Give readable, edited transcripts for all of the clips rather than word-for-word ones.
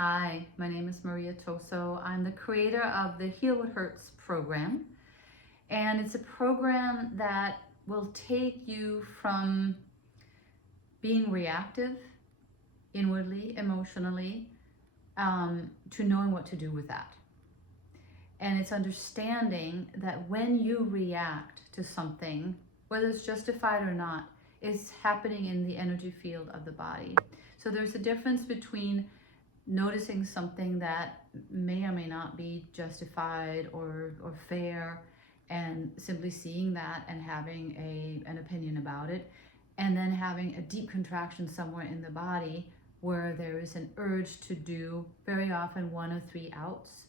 Hi, my name is Maria Toso. I'm the creator of the Heal What Hurts program. And it's a program that will take you from being reactive inwardly, emotionally, to knowing what to do with that. And it's understanding that when you react to something, whether it's justified or not, it's happening in the energy field of the body. So there's a difference between noticing something that may or may not be justified or fair, and simply seeing that and having an opinion about it, and then having a deep contraction somewhere in the body where there is an urge to do very often one of three outs.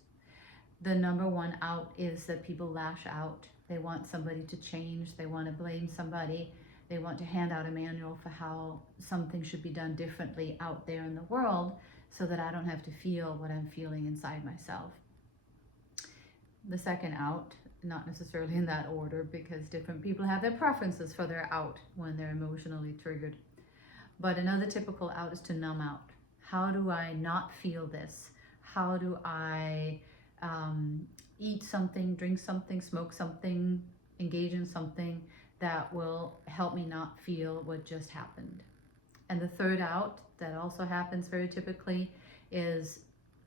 The number one out is that people lash out. They want somebody to change. They want to blame somebody. They want to hand out a manual for how something should be done differently out there in the world so that I don't have to feel what I'm feeling inside myself. The second out, not necessarily in that order because different people have their preferences for their out when they're emotionally triggered. But another typical out is to numb out. How do I not feel this? How do I eat something, drink something, smoke something, engage in something that will help me not feel what just happened? And the third out that also happens very typically is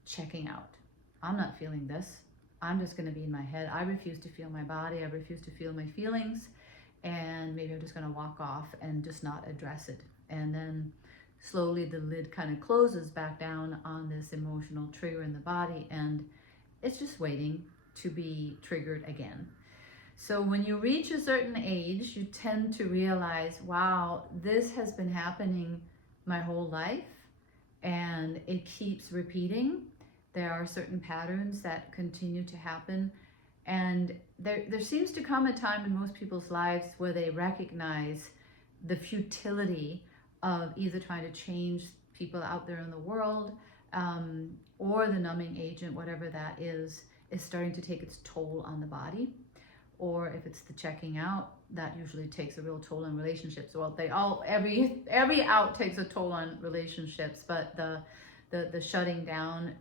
checking out. I'm not feeling this. I'm just going to be in my head. I refuse to feel my body. I refuse to feel my feelings. And maybe I'm just going to walk off and just not address it. And then slowly the lid kind of closes back down on this emotional trigger in the body, and it's just waiting to be triggered again. So when you reach a certain age, you tend to realize, wow, this has been happening my whole life and it keeps repeating. There are certain patterns that continue to happen, and there seems to come a time in most people's lives where they recognize the futility of either trying to change people out there in the world, or the numbing agent, whatever that is starting to take its toll on the body. Or if it's the checking out, that usually takes a real toll on relationships. Well, every out takes a toll on relationships, but the shutting down,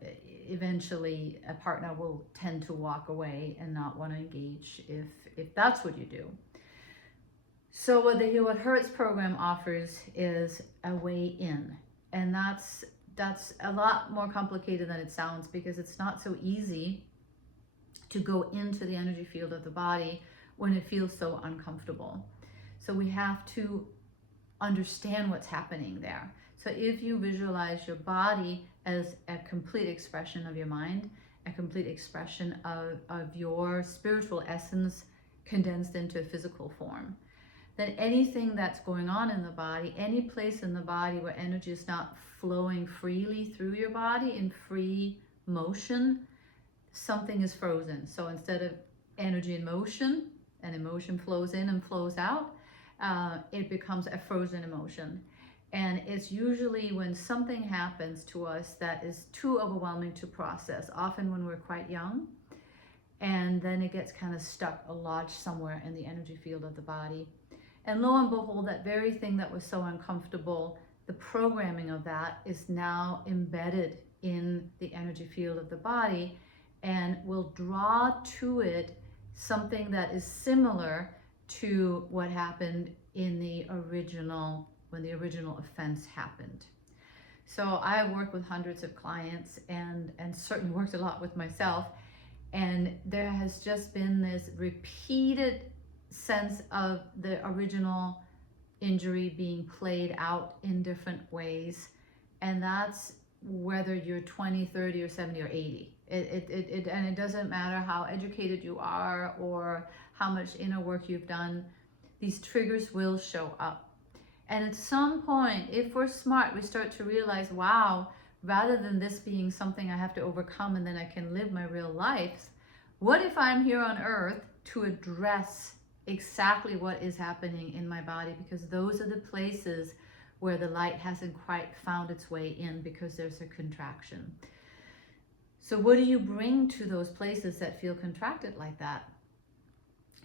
eventually a partner will tend to walk away and not want to engage if that's what you do. So what the Heal What Hurts program offers is a way in, and that's a lot more complicated than it sounds, because it's not so easy to go into the energy field of the body when it feels so uncomfortable. So we have to understand what's happening there. So if you visualize your body as a complete expression of your mind, a complete expression of your spiritual essence condensed into a physical form, then anything that's going on in the body, any place in the body where energy is not flowing freely through your body in free motion, something is frozen. So instead of energy in motion, and emotion flows in and flows out, it becomes a frozen emotion. And it's usually when something happens to us that is too overwhelming to process, often when we're quite young, and then it gets kind of stuck, lodged somewhere in the energy field of the body. And lo and behold, that very thing that was so uncomfortable, the programming of that is now embedded in the energy field of the body, and will draw to it something that is similar to what happened in the original, when the original offense happened. So I work with hundreds of clients, and certainly worked a lot with myself, and there has just been this repeated sense of the original injury being played out in different ways, and that's whether you're 20, 30, or 70, or 80. And it doesn't matter how educated you are or how much inner work you've done, these triggers will show up. And at some point, if we're smart, we start to realize, wow, rather than this being something I have to overcome and then I can live my real life, what if I'm here on earth to address exactly what is happening in my body? Because those are the places where the light hasn't quite found its way in, because there's a contraction. So what do you bring to those places that feel contracted like that?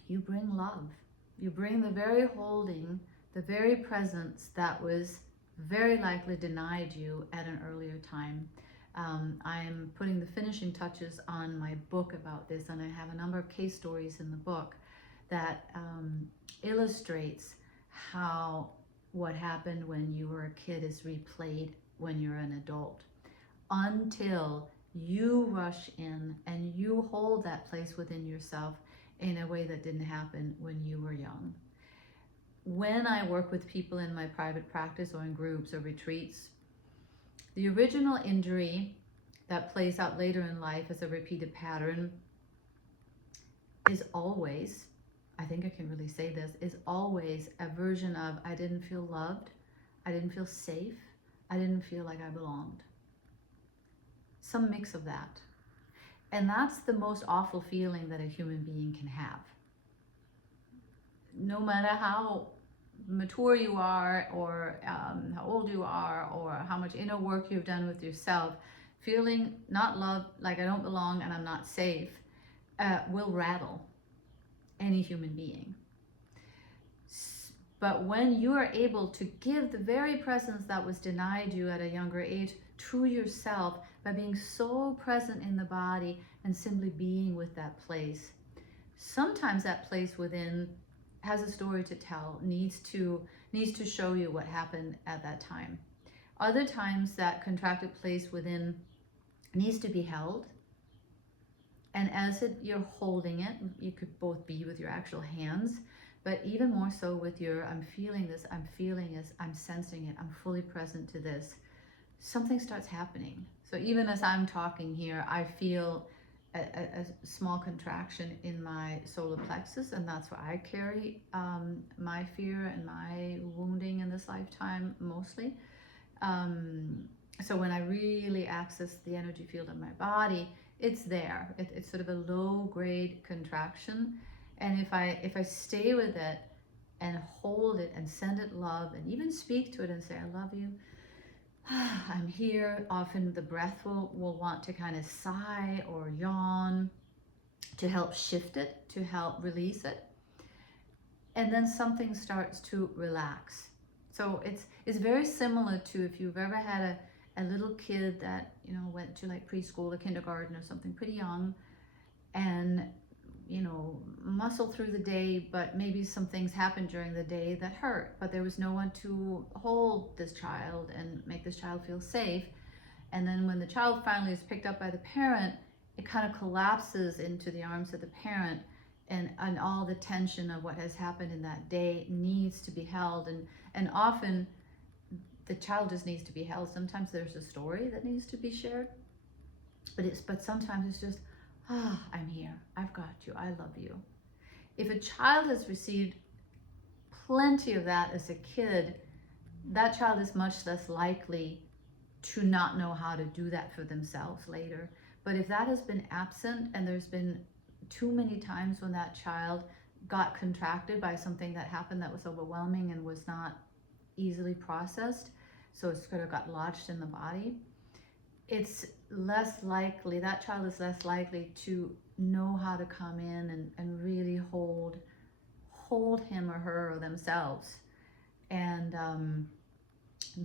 You bring love. You bring the very holding, the very presence that was very likely denied you at an earlier time. I'm putting the finishing touches on my book about this, and I have a number of case stories in the book that illustrates how what happened when you were a kid is replayed when you're an adult, until you rush in and you hold that place within yourself in a way that didn't happen when you were young. When I work with people in my private practice or in groups or retreats, the original injury that plays out later in life as a repeated pattern is always, I think I can really say this, is always a version of I didn't feel loved, I didn't feel safe, I didn't feel like I belonged. Some mix of that. And that's the most awful feeling that a human being can have. No matter how mature you are, or how old you are, or how much inner work you've done with yourself, feeling not loved, like I don't belong and I'm not safe, will rattle any human being. But when you are able to give the very presence that was denied you at a younger age to yourself by being so present in the body and simply being with that place, sometimes that place within has a story to tell, needs to show you what happened at that time. Other times that contracted place within needs to be held, and as you're holding it, you could both be with your actual hands, but even more so with your I'm feeling this, I'm feeling this, I'm sensing it, I'm fully present to this. Something starts happening. So even as I'm talking here, I feel a small contraction in my solar plexus, and that's where I carry my fear and my wounding in this lifetime mostly. So when I really access the energy field of my body, it's there. It's sort of a low grade contraction, and if I stay with it and hold it and send it love and even speak to it and say I love you, I'm here. Often the breath will want to kind of sigh or yawn to help shift it, to help release it. And then something starts to relax. So it's very similar to if you've ever had a little kid that, you know, went to like preschool or kindergarten or something pretty young, and, you know, muscle through the day, but maybe some things happened during the day that hurt, but there was no one to hold this child and make this child feel safe. And then when the child finally is picked up by the parent, it kind of collapses into the arms of the parent, and all the tension of what has happened in that day needs to be held. And often the child just needs to be held. Sometimes there's a story that needs to be shared, but sometimes it's just, I'm here, I've got you, I love you. If a child has received plenty of that as a kid, that child is much less likely to not know how to do that for themselves later. But if that has been absent, and there's been too many times when that child got contracted by something that happened that was overwhelming and was not easily processed, so it sort of got lodged in the body, it's less likely, that child is less likely to know how to come in and really hold him or her or themselves. And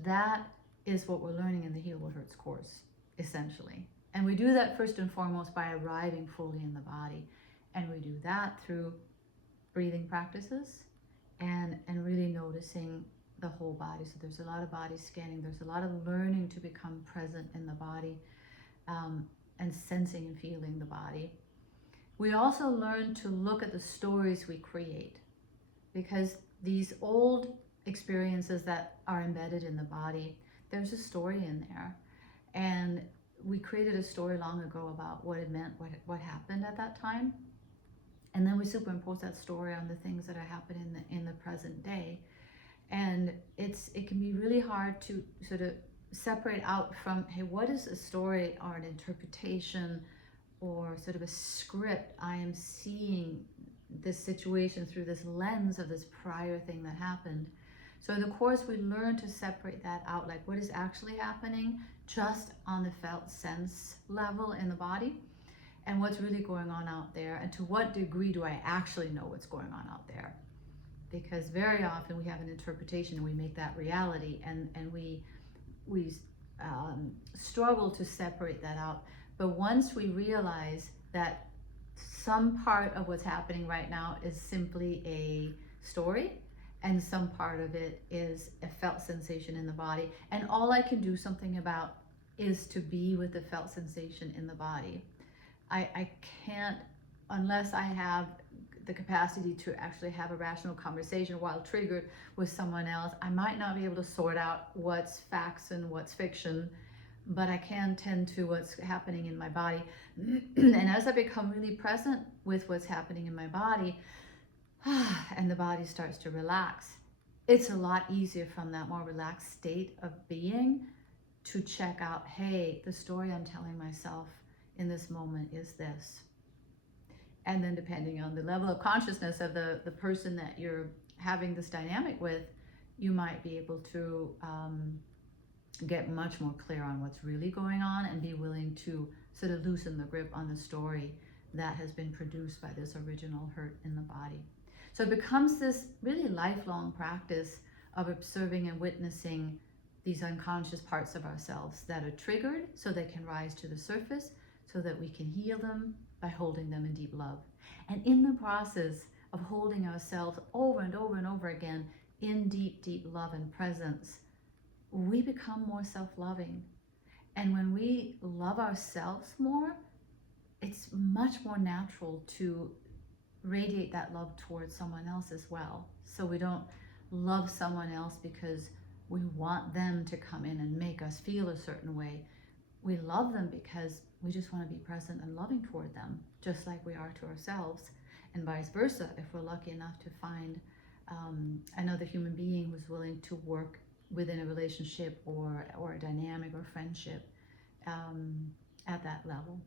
that is what we're learning in the Heal What Hurts course, essentially. And we do that first and foremost by arriving fully in the body. And we do that through breathing practices and really noticing the whole body. So there's a lot of body scanning. There's a lot of learning to become present in the body, and sensing and feeling the body. We also learn to look at the stories we create, because these old experiences that are embedded in the body, there's a story in there. And we created a story long ago about what it meant, what happened at that time. And then we superimpose that story on the things that are happening in the present day. And it can be really hard to sort of separate out from, hey, what is a story or an interpretation or sort of a script? I am seeing this situation through this lens of this prior thing that happened. So in the course, we learn to separate that out, like what is actually happening just on the felt sense level in the body, and what's really going on out there, and to what degree do I actually know what's going on out there. Because very often we have an interpretation and we make that reality, and we struggle to separate that out. But once we realize that some part of what's happening right now is simply a story, and some part of it is a felt sensation in the body, and all I can do something about is to be with the felt sensation in the body. I can't, unless I have the capacity to actually have a rational conversation while triggered with someone else. I might not be able to sort out what's facts and what's fiction, but I can tend to what's happening in my body. And as I become really present with what's happening in my body, and the body starts to relax, it's a lot easier from that more relaxed state of being to check out, hey, the story I'm telling myself in this moment is this. And then depending on the level of consciousness of the person that you're having this dynamic with, you might be able to get much more clear on what's really going on and be willing to sort of loosen the grip on the story that has been produced by this original hurt in the body. So it becomes this really lifelong practice of observing and witnessing these unconscious parts of ourselves that are triggered so they can rise to the surface, so that we can heal them by holding them in deep love. And in the process of holding ourselves over and over and over again in deep, deep love and presence, we become more self-loving. And when we love ourselves more, it's much more natural to radiate that love towards someone else as well. So we don't love someone else because we want them to come in and make us feel a certain way. We love them because we just want to be present and loving toward them, just like we are to ourselves, and vice versa. If we're lucky enough to find another human being who's willing to work within a relationship or a dynamic or friendship at that level.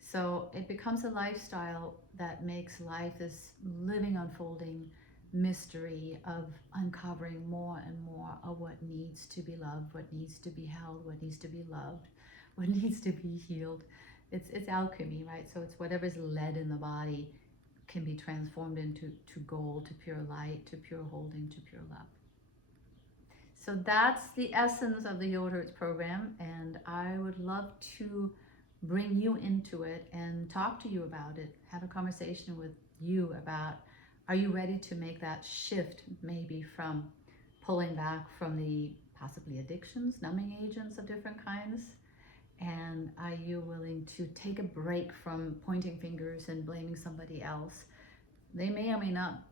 So it becomes a lifestyle that makes life this living, unfolding mystery of uncovering more and more of what needs to be loved, what needs to be held, what needs to be loved, what needs to be healed. It's alchemy, right? So it's whatever's lead in the body can be transformed into gold, to pure light, to pure holding, to pure love. So that's the essence of the Healed Hurts program, and I would love to bring you into it and talk to you about it, have a conversation with you about, are you ready to make that shift, maybe from pulling back from the possibly addictions, numbing agents of different kinds, and are you willing to take a break from pointing fingers and blaming somebody else? They may or may not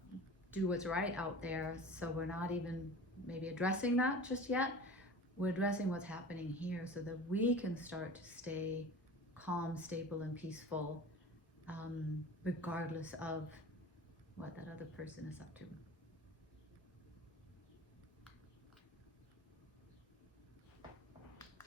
do what's right out there, so we're not even maybe addressing that just yet. We're addressing what's happening here so that we can start to stay calm, stable, and peaceful, regardless of what that other person is up to.